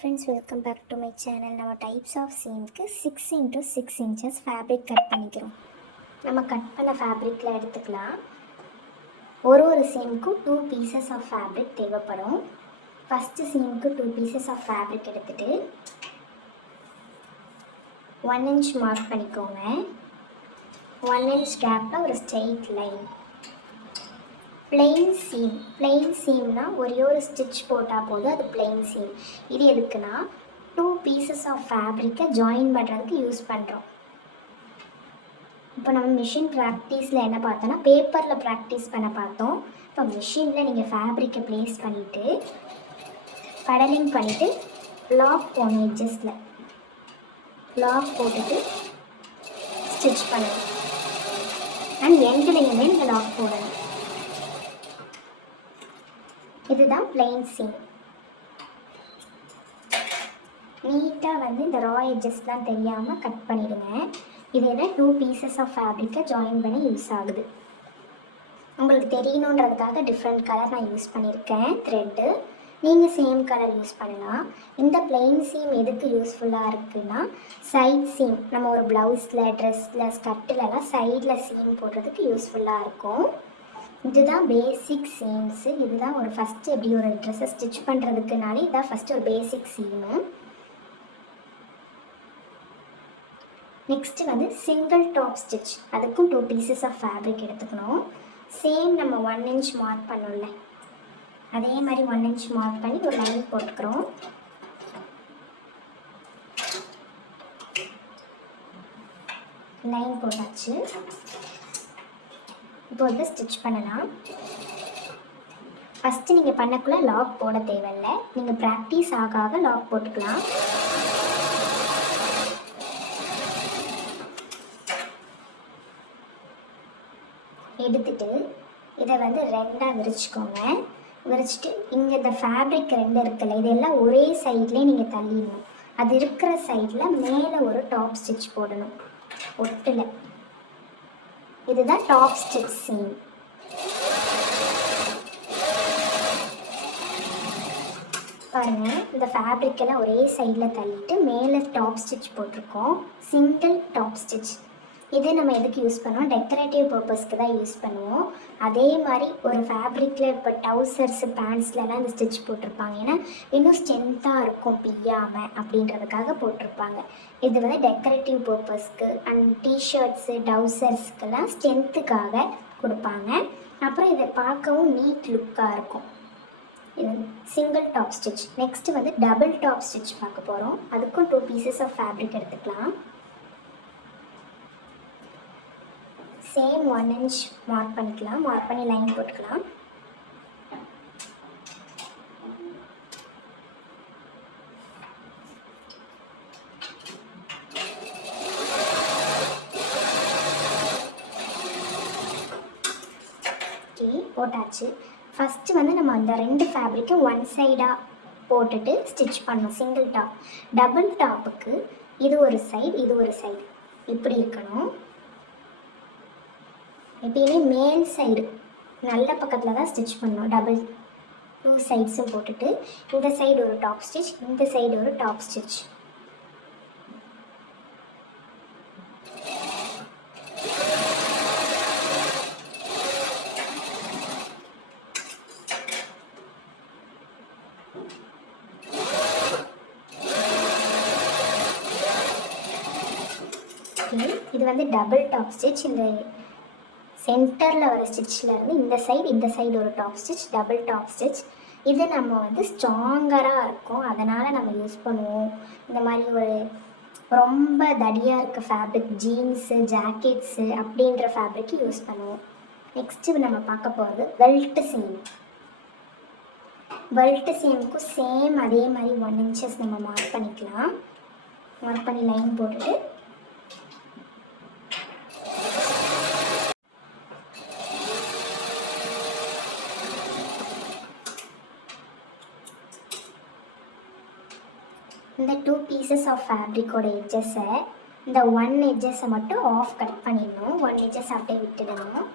friends, welcome back to my channel. நம்ம types of சீம்க்கு 6 into 6 inches fabric cut பண்ணிக்கிறோம். நம்ம கட் பண்ண ஃபேப்ரிக்கில் எடுத்துக்கலாம். ஒரு சீமுக்கும் 2 pieces ஆஃப் ஃபேப்ரிக் தேவைப்படும். ஃபஸ்ட்டு சீமுக்கு 2 pieces ஆஃப் ஃபேப்ரிக் எடுத்துகிட்டு 1 inch மார்க் பண்ணிக்கோங்க. 1 inch கேப்பில் ஒரு ஸ்ட்ரெயிட் லைன். பிளெயின் சீம்னா ஒரே ஒரு ஸ்டிச் போட்டால் போதும், அது பிளெயின் சீம். இது எதுக்குன்னா 2 pieces ஆஃப் ஃபேப்ரிக்கை ஜாயின் பண்ணுறதுக்கு யூஸ் பண்ணுறோம். இப்போ நம்ம மிஷின் ப்ராக்டிஸில் என்ன பார்த்தோன்னா பேப்பரில் ப்ராக்டிஸ் பண்ண பார்த்தோம். இப்போ மிஷினில் நீங்கள் ஃபேப்ரிக்கை ப்ளேஸ் பண்ணிவிட்டு படலிங் பண்ணிவிட்டு லாக் போகணும். எட்ஜஸில் லாக் போட்டுட்டு ஸ்டிச் பண்ணணும். அண்ட் எண்ட்லையுமே நீங்கள் லாக் போடணும். இதுதான் பிளெயின் சீம். நீட்டாக இந்த ரா எட்ஜஸ்லாம் தெரியாமல் கட் பண்ணிவிடுங்க. இதில் 2 pieces ஆஃப் ஃபேப்ரிக்கை ஜாயின் பண்ணி யூஸ் ஆகுது. உங்களுக்கு தெரியணுன்றதுக்காக டிஃப்ரெண்ட் கலர் நான் யூஸ் பண்ணியிருக்கேன் த்ரெட்டு. நீங்கள் சேம் கலர் யூஸ் பண்ணலாம். இந்த பிளெயின் சீம் எதுக்கு யூஸ்ஃபுல்லாக இருக்குன்னா சைட் சீம், நம்ம ஒரு ப்ளவுஸில் ட்ரெஸ்ஸில் ஸ்கர்ட்டிலலாம் சைடில் சீம் போடுறதுக்கு யூஸ்ஃபுல்லாக இருக்கும். இதுதான் பேசிக் சீம்ஸு. இதுதான் ஒரு ஃபஸ்ட்டு எப்படி ஒரு ட்ரெஸ்ஸை ஸ்டிச் பண்ணுறதுக்குனாலே இதுதான் ஃபஸ்ட்டு ஒரு basic seam. Next single top stitch. அதுக்கும் 2 pieces ஆஃப் ஃபேப்ரிக் எடுத்துக்கணும். சேம் நம்ம 1 inch மார்க் பண்ணோம்ல, அதே மாதிரி 1 inch மார்க் பண்ணி ஒரு லைன் போட்டுக்கிறோம். லைன் போட்டாச்சு. இப்போ ஸ்டிச் பண்ணலாம். ஃபஸ்ட்டு நீங்கள் பண்ணக்குள்ளே லாக் போட தேவையில்லை. நீங்கள் ப்ராக்டிஸ் ஆக லாக் போட்டுக்கலாம். எடுத்துட்டு இதை ரெண்டாக விரிச்சுக்கோங்க. விரிச்சிட்டு இங்கே இந்த ஃபேப்ரிக் 2 இருக்குல்ல, இதெல்லாம் ஒரே சைட்லேயே நீங்கள் தள்ளிடணும். அது இருக்கிற சைடில் மேலே ஒரு டாப் ஸ்டிச் போடணும் ஒட்டில். இதுதான் டாப் ஸ்டிச் சீம். பாருங்கள், இந்த ஃபேப்ரிக்கெல்லாம் ஒரே சைடில் தள்ளிட்டு மேலே டாப் ஸ்டிச் போட்டிருக்கோம். Single top stitch. இது நம்ம எதுக்கு யூஸ் பண்ணுவோம்? டெக்கரேட்டிவ் பர்பஸ்க்கு தான் யூஸ் பண்ணுவோம். அதே மாதிரி ஒரு ஃபேப்ரிக்கில் இப்போ டவுசர்ஸு பேண்ட்ஸ்லலாம் இந்த ஸ்டிச் போட்டிருப்பாங்க. ஏன்னா இன்னும் ஸ்ட்ரென்த்தாக இருக்கும் பிய்யாமல் அப்படின்றதுக்காக போட்டிருப்பாங்க. இது டெக்கரேட்டிவ் பர்பஸ்க்கு அண்ட் டிஷர்ட்ஸு டவுசர்ஸ்க்கெல்லாம் ஸ்ட்ரென்த்துக்காக கொடுப்பாங்க. அப்புறம் இதை பார்க்கவும் நீட் லுக்காக இருக்கும். இது single top stitch. Next double top stitch பார்க்க போகிறோம். அதுக்கும் 2 pieces ஆஃப் ஃபேப்ரிக் எடுத்துக்கலாம். சேம் 1 inch மார்க் பண்ணிக்கலாம். மார்க் பண்ணி லைன் போட்டுக்கலாம். ஓகே, போட்டாச்சு. ஃபஸ்ட்டு நம்ம அந்த 2 ஃபேப்ரிக்கும் 1 சைடாக போட்டுட்டு ஸ்டிச் பண்ணணும். Single top. டபுள் டாப்புக்கு இது ஒரு சைடு, இது ஒரு சைடு இப்படி இருக்கணும். எப்பயுமே மேல் சைடு நல்ல பக்கத்தில் தான் ஸ்டிச் பண்ணணும். 2 சைட்ஸும் போட்டுட்டு இந்த சைடு ஒரு டாப் ஸ்டிச், இந்த சைடு ஒரு டாப் ஸ்டிச். இது டபுள் டாப் ஸ்டிச். இந்த சென்டரில் வர ஸ்டிச்சில் இந்த சைடு ஒரு top stitch, double top stitch. இது நம்ம ஸ்ட்ராங்கராக இருக்கும், அதனால் நம்ம யூஸ் பண்ணுவோம். இந்த மாதிரி ஒரு ரொம்ப தடியாக இருக்க ஃபேப்ரிக், ஜீன்ஸு ஜாக்கெட்ஸு அப்படின்ற ஃபேப்ரிக்கு யூஸ் பண்ணுவோம். நெக்ஸ்ட்டு நம்ம பார்க்க போகிறது பெல்ட் சீம். பெல்ட் சீமுக்கும் சேம் அதே மாதிரி 1 inches நம்ம மார்க் பண்ணிக்கலாம். மார்க் பண்ணி லைன் போட்டுட்டு இந்த 2 pieces ஆஃப் ஃபேப்ரிக்கோட எட்ஜஸை, இந்த 1 edges மட்டும் ஆஃப் கட் பண்ணிடணும். 1 edges அப்படியே விட்டுடணும்.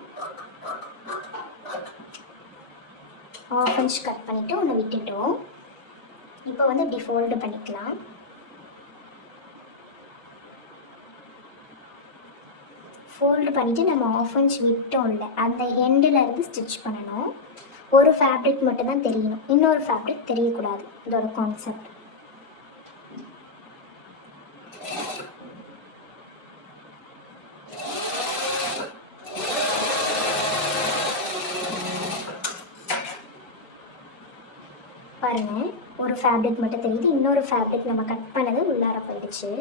½ inch கட் பண்ணிவிட்டு ஒன்று விட்டுட்டோம். இப்போ வந்து இப்படி ஃபோல்டு பண்ணிக்கலாம். ஃபோல்டு பண்ணிவிட்டு நம்ம 1/2 இன்ச் விட்டோம்ல அந்த எண்டில் இருந்து ஸ்டிச் பண்ணணும். ஒரு ஃபேப்ரிக் மட்டும்தான் தெரியணும், இன்னொரு ஃபேப்ரிக் தெரியக்கூடாது. இதோட கான்செப்ட். பாருங்கள், ஒரு ஃபேப்ரிக் மட்டும் தெரியுது, இன்னொரு ஃபேப்ரிக் நம்ம கட் பண்ணது உள்ளார போயிடுச்சு.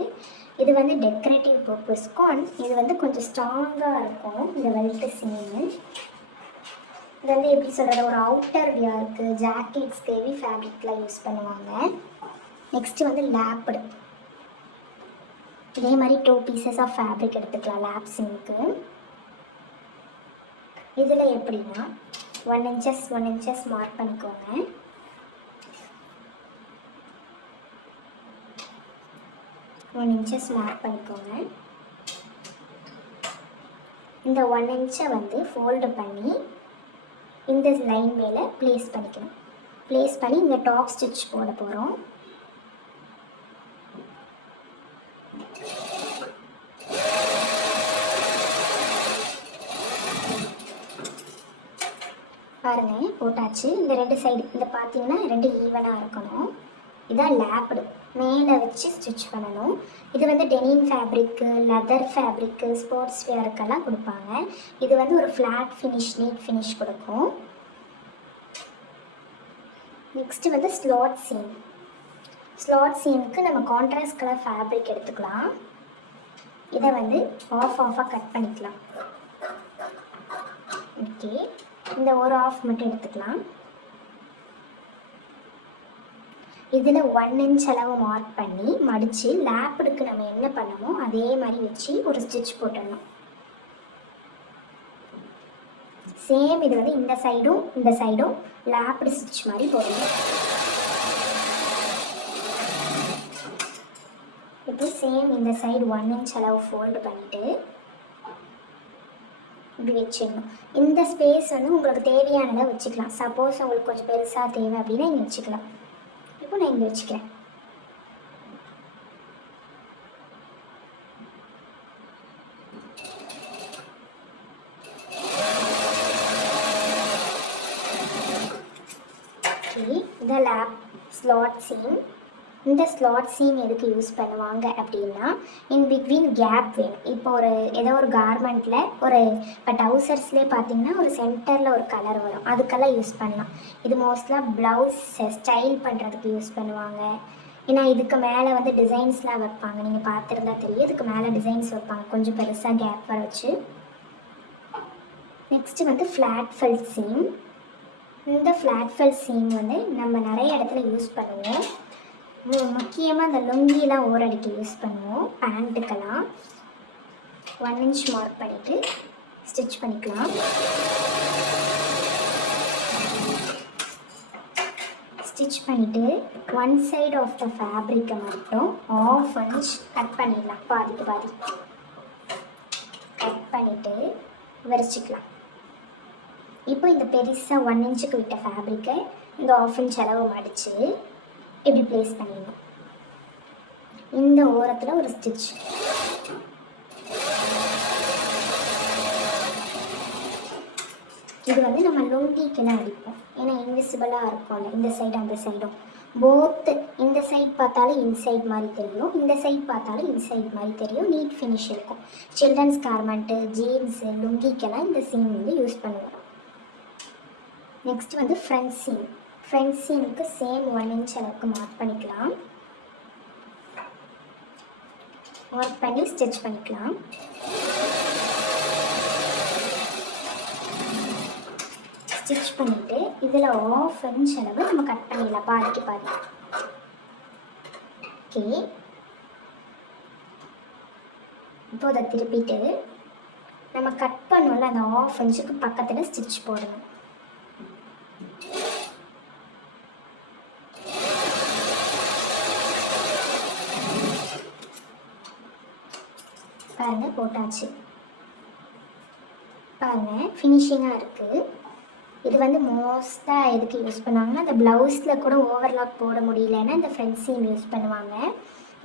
இது வந்து டெக்கரேட்டிவ் பர்பஸ்க்கும் இது வந்து கொஞ்சம் ஸ்ட்ராங்காக இருக்கும். இந்த வெல்ட் சீமு இது வந்து எப்படி சொல்கிறது, ஒரு அவுட்டர் வியருக்கு, ஜாக்கெட்ஸ்க்கு ஹெவி ஃபேப்ரிக்லாம் யூஸ் பண்ணுவாங்க. நெக்ஸ்ட்டு வந்து லேப்டு. இதே மாதிரி 2 பீசஸ் ஆஃப் ஃபேப்ரிக் எடுத்துக்கலாம் லேப் சீமுக்கு. இதில் எப்படின்னா 1 inches மார்க் பண்ணிக்கோங்க. 1 inches மார்க் பண்ணிக்கோங்க. இந்த 1 inch வந்து ஃபோல்டு பண்ணி இந்த லைன் மேலே ப்ளேஸ் பண்ணிக்கணும். ப்ளேஸ் பண்ணி இங்கே டாப் ஸ்டிச் போட போகிறோம். பாருங்கள், போட்டாச்சு. இந்த 2 சைடு இந்த பார்த்தீங்கன்னா 2 ஈவனாக இருக்கணும். இதான் லேப்டு, மேலே வச்சு ஸ்டிச் பண்ணணும். இது வந்து denim fabric, leather fabric, sports வேருக்கெல்லாம் கொடுப்பாங்க. இது வந்து ஒரு ஃப்ளாட் ஃபினிஷ், நீட் ஃபினிஷ் கொடுக்கும். நெக்ஸ்ட்டு வந்து ஸ்லாட் சீம். ஸ்லாட் சீமுக்கு நம்ம கான்ட்ராஸ்ட் கலர் ஃபேப்ரிக் எடுத்துக்கலாம். இதை வந்து ஆஃபாக கட் பண்ணிக்கலாம். ஓகே, இந்த ஒரு ஆஃப் மட்டும் எடுத்துக்கலாம். இதில் 1 inch அளவு மார்க் பண்ணி மடித்து லேப்புடுக்கு நம்ம என்ன பண்ணமோ அதே மாதிரி வச்சு ஒரு ஸ்டிச் போட்டுடணும். சேம் இது வந்து இந்த சைடும் லேப்டு ஸ்டிச் மாதிரி போடணும். இப்போ சேம் இந்த சைடு 1 inch அளவு ஃபோல்டு பண்ணிவிட்டு இப்படி வச்சிடணும். இந்த ஸ்பேஸ் வந்து உங்களுக்கு தேவையானதை வச்சுக்கலாம். சப்போஸ் உங்களுக்கு கொஞ்சம் பெருசாக தேவை அப்படின்னா இங்கே வச்சுக்கலாம். இப்போ நான் இங்கே வச்சுக்கிறேன். ஓகே, இந்த லேப் ஸ்லாட் சீம். இந்த ஸ்லாட் சீம் எதுக்கு யூஸ் பண்ணுவாங்க அப்படின்னா, இன் பிட்வீன் கேப் வேணும். இப்போ ஏதோ ஒரு கார்மெண்ட்டில் இப்போ டவுசர்ஸ்லேயே பார்த்தீங்கன்னா ஒரு சென்டரில் ஒரு கலர் வரும், அதுக்கெல்லாம் யூஸ் பண்ணலாம். இது மோஸ்ட்லாக ப்ளவுஸ் ஸ்டைல் பண்ணுறதுக்கு யூஸ் பண்ணுவாங்க. ஏன்னா இதுக்கு மேலே வந்து டிசைன்ஸ்லாம் வைப்பாங்க, நீங்கள் பார்த்துருந்தா தெரியும். இதுக்கு மேலே டிசைன்ஸ் வைப்பாங்க கொஞ்சம் பெருசாக கேப் வர வச்சு. நெக்ஸ்ட்டு வந்து ஃப்ளாட் ஃபெல் சீம். இந்த ஃப்ளாட் ஃபெல் சீம் வந்து நம்ம நிறைய இடத்துல யூஸ் பண்ணுவோம். முக்கியமாக இந்த லுங்கிலாம் ஓரடிக்க யூஸ் பண்ணுவோம். பேண்ட்டுக்கெல்லாம் 1 inch மார்க் பண்ணிவிட்டு ஸ்டிச் பண்ணிக்கலாம். ஸ்டிச் பண்ணிவிட்டு 1 side ஆஃப் த ஃபேப்ரிக்கை மட்டும் 1/2 inch கட் பண்ணிடலாம். பாதிக்கு பாதி கட் பண்ணிவிட்டு விரிச்சிக்கலாம். இப்போ இந்த பெருசாக 1 inchக்கு விட்ட ஃபேப்ரிக்கை இந்த 1/2 inch அளவு மடித்து இப்படி ப்ளேஸ் பண்ணிடணும். இந்த ஓரத்தில் ஒரு ஸ்டிச். இது வந்து நம்ம லுங்கிக்கெல்லாம் அடிப்போம், ஏன்னா இன்விசிபிளாக இருக்கும்ல இந்த சைடு அந்த சைடும். போத்து இந்த சைட் பார்த்தாலும் இன்சைட் மாதிரி தெரியும், இந்த சைட் பார்த்தாலும் இன்சைட் மாதிரி தெரியும். நீட் ஃபினிஷ் இருக்கும். சில்ட்ரன்ஸ் கார்மெண்ட்டு, ஜீன்ஸு, லுங்கிக்கெல்லாம் இந்த சீம் வந்து யூஸ் பண்ணுவோம். நெக்ஸ்ட் வந்து ஃப்ரண்ட் சீம். ஃப்ரண்ட் சீமுக்கு சேம் 1 inch அளவுக்கு மார்க் பண்ணிக்கலாம். மார்க் பண்ணி ஸ்டிச் பண்ணிக்கலாம். ஸ்டிச் பண்ணிவிட்டு இதில் 1/2 inch அளவு நம்ம கட் பண்ணிடலாம், பாதிக்கு பாதி. ஓகே, இப்போ அதை திருப்பிட்டு நம்ம கட் பண்ணோம்ல அந்த 1/2 inchக்கு பக்கத்தில் ஸ்டிச் போடணும். பாருங்கள், போட்டாச்சு. பாருங்கள், ஃபினிஷிங்காக இருக்குது. இது வந்து மோஸ்ட்டாக எதுக்கு யூஸ் பண்ணுவாங்கன்னா அந்த ப்ளவுஸில் கூட ஓவர்லாக் போட முடியலன்னா இந்த ஃப்ரண்ட் சீம் யூஸ் பண்ணுவாங்க.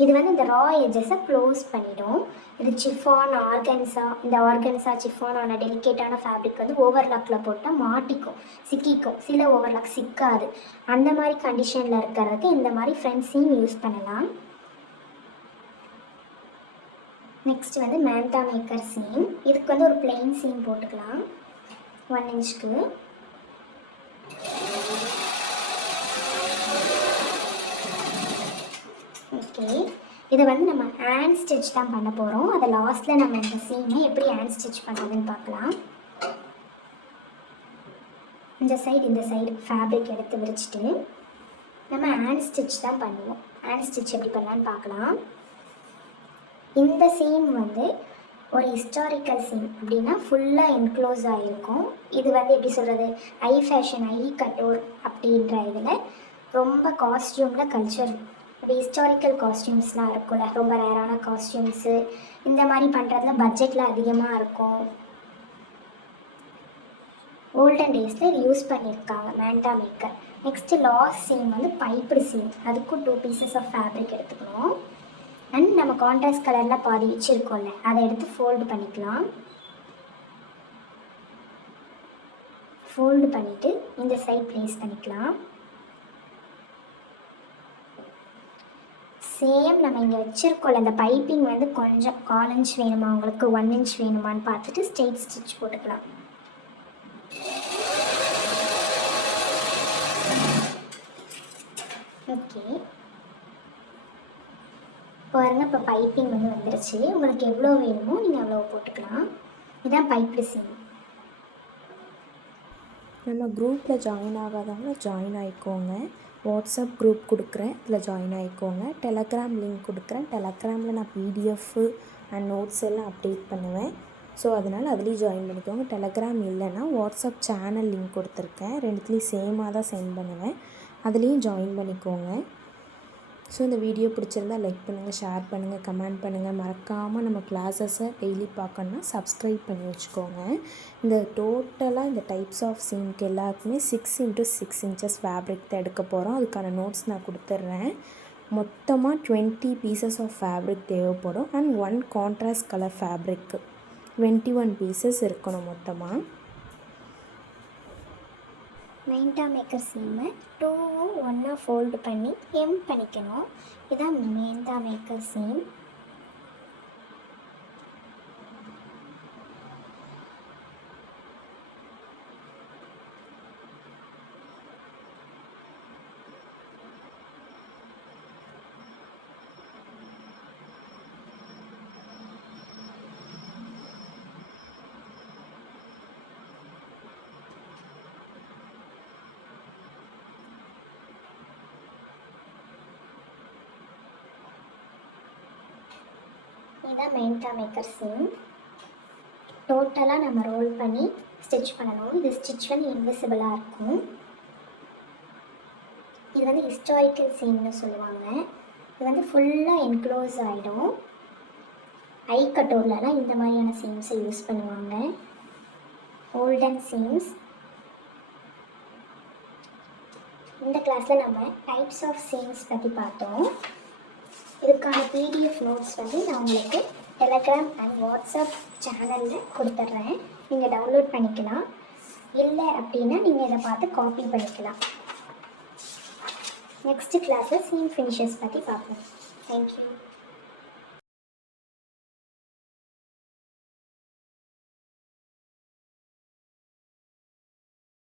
இது வந்து இந்த ரா எட்ஜஸை க்ளோஸ் பண்ணிடும். இது சிஃபான் ஆர்கன்ஸா, இந்த ஆர்கன்ஸா சிஃபானான டெலிகேட்டான ஃபேப்ரிக் வந்து ஓவர்லாக்கில் போட்டால் மாட்டிக்கும், சிக்கிக்கும். சில ஓவர்லாக் சிக்காது. அந்த மாதிரி கண்டிஷனில் இருக்கிறதுக்கு இந்த மாதிரி ஃப்ரண்ட் சீம் யூஸ் பண்ணலாம். நெக்ஸ்ட் வந்து மேந்தா மேக்கர் சீம். இதுக்கு வந்து ஒரு பிளெயின் சீம் போட்டுக்கலாம் 1 இன்ச்சுக்கு. ஓகே, இதை வந்து நம்ம ஹேண்ட் ஸ்டிச் தான் பண்ண போகிறோம். அதை லாஸ்ட்டில் நம்ம இந்த சீமை எப்படி ஹேண்ட் ஸ்டிச் பண்ணுறதுன்னு பார்க்கலாம். இந்த சைடு ஃபேப்ரிக் எடுத்து விரிச்சிட்டு நம்ம ஹேண்ட் ஸ்டிச் தான் பண்ணுவோம். ஹேண்ட் ஸ்டிச் எப்படி பண்ணலான்னு பார்க்கலாம். இந்த சீம் வந்து ஒரு ஹிஸ்டாரிக்கல் சீம், அப்படின்னா ஃபுல்லாக என்க்ளோஸ் ஆகிருக்கும். இது வந்து எப்படி சொல்கிறது, ஐ ஃபேஷன், ஐ கட்டோர் அப்படின்ற இதில் ரொம்ப காஸ்டியூமில் கல்ச்சர், இப்போ ஹிஸ்டாரிக்கல் காஸ்டியூம்ஸ்லாம் இருக்கும்ல, ரொம்ப ரேரான காஸ்டியூம்ஸு இந்த மாதிரி பண்ணுறதுல பட்ஜெட்டில் அதிகமாக இருக்கும். ஓல்டன் டேஸில் இது யூஸ் பண்ணியிருக்காங்க மேந்தா மேக்கர். நெக்ஸ்ட்டு லாஸ்ட் சீம் வந்து பைப்டு சீம். அதுக்கும் 2 பீசஸ் ஆஃப் ஃபேப்ரிக் எடுத்துக்கணும். அண்ட் நம்ம கான்ட்ராஸ்ட் கலரில் பாதி வச்சுருக்கோம்ல, அதை எடுத்து ஃபோல்டு பண்ணிக்கலாம். ஃபோல்டு பண்ணிவிட்டு இந்த சைட் ப்ளேஸ் பண்ணிக்கலாம். சேம் நம்ம இங்கே வச்சுருக்கோம்ல, இந்த பைப்பிங் வந்து கொஞ்சம் 1/4 இன்ச் வேணுமா உங்களுக்கு, 1 இன்ச் வேணுமான்னு பார்த்துட்டு ஸ்ட்ரெயிட் ஸ்டிச் போட்டுக்கலாம். ஓகே, பாருங்கள், இப்போ பைப்பிங் வந்து வந்துருச்சு. உங்களுக்கு எவ்வளோ வேணுமோ நீங்கள் அவ்வளோ போட்டுக்கலாம். இதுதான் பைப்டு சீம். நம்ம குரூப்பில் ஜாயின் ஆகாதவங்க ஜாயின் ஆகிக்கோங்க. வாட்ஸ்அப் குரூப் கொடுக்குறேன், இதில் ஜாயின் ஆகிக்கோங்க. டெலகிராம் லிங்க் கொடுக்குறேன். டெலகிராமில் நான் பிடிஎஃப்பு அண்ட் நோட்ஸ் எல்லாம் அப்டேட் பண்ணுவேன். ஸோ அதனால் அதுலேயும் ஜாயின் பண்ணிக்கோங்க. டெலகிராம் இல்லைன்னா வாட்ஸ்அப் சேனல் லிங்க் கொடுத்துருக்கேன், ரெண்டுத்துலேயும் சேமாக தான் சென்ட் பண்ணுவேன். அதுலேயும் ஜாயின் பண்ணிக்கோங்க. ஸோ இந்த வீடியோ பிடிச்சிருந்தா லைக் பண்ணுங்கள், ஷேர் பண்ணுங்கள், கமெண்ட் பண்ணுங்கள். மறக்காமல் நம்ம கிளாஸஸை டெய்லி பார்க்கணுன்னா சப்ஸ்கிரைப் பண்ணி வச்சுக்கோங்க. இந்த டோட்டலாக இந்த டைப்ஸ் ஆஃப் சீம்க்கு எல்லாருக்குமே 6 × 6 இன்ச்சஸ் ஃபேப்ரிக் தான் எடுக்க போகிறோம். அதுக்கான நோட்ஸ் நான் கொடுத்துட்றேன். மொத்தமாக 20 பீசஸ் ஆஃப் ஃபேப்ரிக் தேவைப்படும். And 1 contrast colour fabric 21 pieces இருக்கணும் மொத்தமாக. மேந்தா மேக்கர் சீமை 2வும் 1 ஃபோல்டு பண்ணி எம் பண்ணிக்கணும். இதுதான் மேந்தா மேக்கர் சீம். இதுதான் மேந்தா மேக்கர் சீம். டோட்டலாக நம்ம ரோல் பண்ணி ஸ்டிச் பண்ணணும். இது ஸ்டிச் வந்து இன்விசிபிளாக இருக்கும். இது வந்து ஹிஸ்டாரிக்கல் சீம்னு சொல்லுவாங்க. இது வந்து ஃபுல்லாக என்க்ளோஸ் ஆகிடும். ஐ கட்டோர்லலாம் இந்த மாதிரியான சீம்ஸை யூஸ் பண்ணுவாங்க, ஓல்டன் சீம்ஸ். இந்த கிளாஸில் நம்ம டைப்ஸ் ஆஃப் சீம்ஸ் பற்றி பார்த்தோம். இதுக்கான பிடிஎஃப் நோட்ஸ் வந்து நான் உங்களுக்கு டெலகிராம் அண்ட் வாட்ஸ்அப் சேனலில் கொடுத்துட்றேன். நீங்கள் டவுன்லோட் பண்ணிக்கலாம். இல்லை அப்படின்னா நீங்கள் இதை பார்த்து காப்பி பண்ணிக்கலாம். நெக்ஸ்ட் கிளாஸில் சீம் ஃபினிஷஸ் பற்றி பார்ப்போம். தேங்க்யூ.